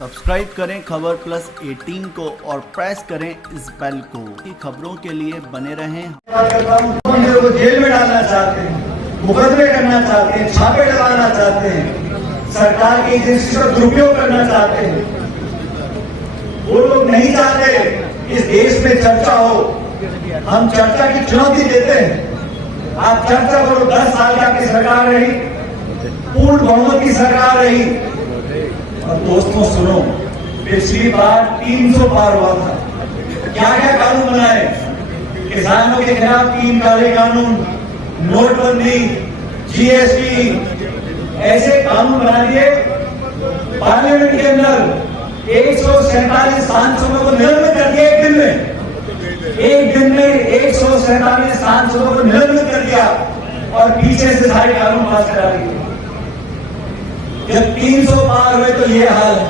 Subscribe करें खबर plus 18 को और प्रेस करें इस बेल को। खबरों के लिए बने रहें। को जेल में डालना चाहते हैं, मुकदमे करना चाहते हैं, छापे लगाना चाहते हैं, सरकार की एजेंसी का दुरुपयोग करना चाहते हैं। वो लोग नहीं चाहते इस देश में चर्चा हो। हम चर्चा की चुनौती देते हैं। आप चर्चा करो। 10 साल की आपकी सरकार रही, पूर्ण बहुमत की सरकार रही। और दोस्तों सुनो, पिछली बार 300 पार हुआ था। क्या क्या कानून बनाए? किसानों के खिलाफ 3 काले कानून, नोटबंदी, जीएसटी, ऐसे कानून बना दिए। पार्लियामेंट के अंदर 147 सांसदों को निलंबित कर दिया। एक दिन में 147 सांसदों को निलंबित कर दिया और पीछे से सारे कानून पास करा दिए। जब 300 पार हुए तो ये हाल है।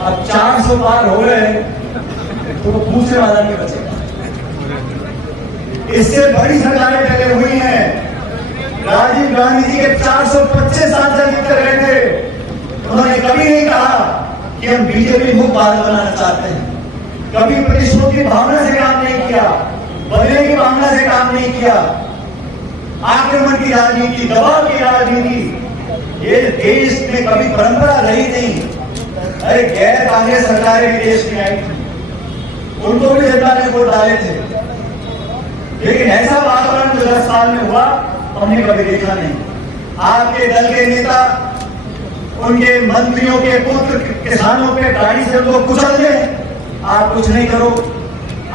अब 400 पार हो गए तो पूछने वाला नहीं बचेगा। इससे बड़ी सरकारें पहले हुई हैं। राजीव गांधी जी के 425 सांसद जीत कर गए थे। उन्होंने कभी नहीं कहा कि हम बीजेपी मुक्त भारत बनाना चाहते हैं। कभी प्रतिशोध की भावना से काम नहीं किया, बदले की भावना से काम नहीं किया। आक्रमण की राजनीति, दबाव की राजनीति, ये देश में कभी परंपरा रही नहीं। अरे गैर कांग्रेस सरकारें भी देश में आई थी, उनको भी जनता ने वोट डाले थे, लेकिन ऐसा वातावरण जो 10 साल में हुआ हमने कभी देखा नहीं। आपके दल के नेता, उनके मंत्रियों के पुत्र किसानों पे गाड़ी से उनको कुचल दे, आप कुछ नहीं करो।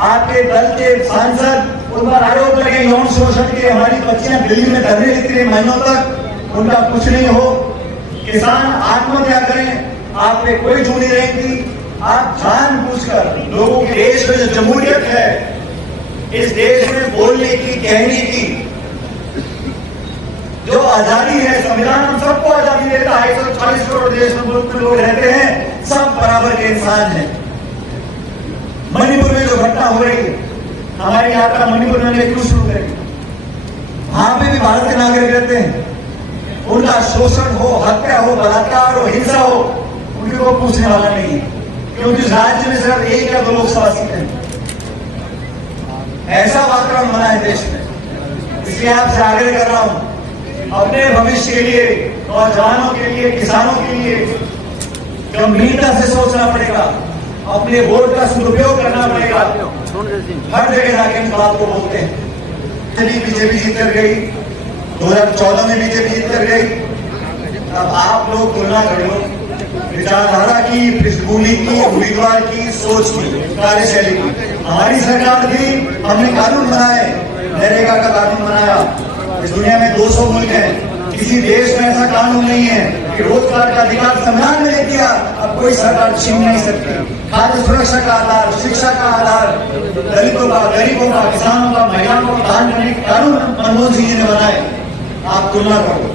आपके दल के सांसद, उन पर आरोप लगे यौन शोषण के, हमारी बच्चियां दिल्ली में धरने लेती रही महीनों तक, उनका कुछ नहीं हो। किसान आत्महत्या करें, आप पे कोई झूठ नहीं रहेगी। आप जानबूझकर लोगों के देश में जो जमहूरियत है, इस देश में बोलने की, कहने की जो आजादी है, संविधान हम सबको आजादी देता है। 140 करोड़ देश में मुल्क में लोग रहते हैं, सब बराबर के इंसान हैं। मणिपुर में जो घटना हो रही है, हमारी यात्रा मणिपुर में क्यों शुरू करेगी? वहां पे भी भारत के नागरिक रहते हैं। उनका शोषण हो, हत्या हो, बलात्कार हो, हिंसा हो, उनके को पूछने वाला नहीं है, क्योंकि इस राज्य में सिर्फ 1 या 2 लोकसभा सीटें हैं। ऐसा वातावरण बना है देश में। इसलिए आपसे आग्रह कर रहा हूं, अपने भविष्य के लिए, नौजवानों के लिए, किसानों के लिए गंभीरता से सोचना पड़ेगा। अपने वोट का सदुपयोग करना पड़ेगा। हर जगह जाके इस बात को बोलते हैं। बीजेपी जीत कर गई, 2014 में बीजेपी जीत कर गई। अब आप लोग तुलना कर लो विचारधारा की, पृष्ठभूमि की, उम्मीदवार की, सोच की, कार्यशैली की। हमारी सरकार थी, हमने कानून बनाए, नरेगा का कानून बनाया। इस दुनिया में 200 मुल्क हैं, किसी देश में ऐसा कानून नहीं है कि रोजगार का अधिकार संविधान में दे दिया, अब कोई सरकार छीन नहीं सकती। खाद्य सुरक्षा का आधार, शिक्षा का आधार, दलितों का, गरीबों का, किसानों का, महिलाओं को दान करने के कानून मनमोहन सिंह जी ने बनाए। आप तुलना करो।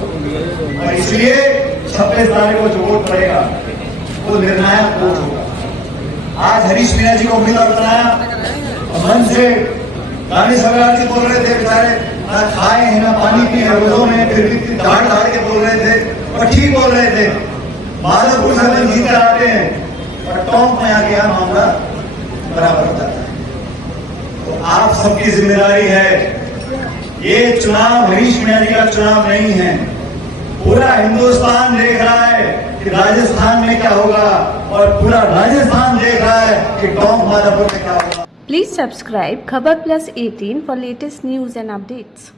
और इसलिए 26 तारीख को जो वोट पड़ेगा वो निर्णायक वोट होगा। आज हरीश मीणा जी को उम्मीदवार बनाया और मन से गांधी सभा जी बोल रहे थे, बेचारे ना खाए हैं, ना पानी पिए, रोजों में फिर भी दाड़ दाड़ के बोल रहे थे और ठीक बोल रहे थे। माधवपुर से मन जीत कर आते हैं और टॉप में आ गया, मामला बराबर हो जाता है। तो आप सबकी जिम्मेदारी है। ये चुनाव हरीश मीणा जी का चुनाव नहीं है। पूरा हिंदुस्तान देख रहा है कि राजस्थान में क्या होगा, और पूरा राजस्थान देख रहा है कि टॉप माधवपुर में क्या होगा। Please subscribe Khabar Plus 18 for latest news and updates.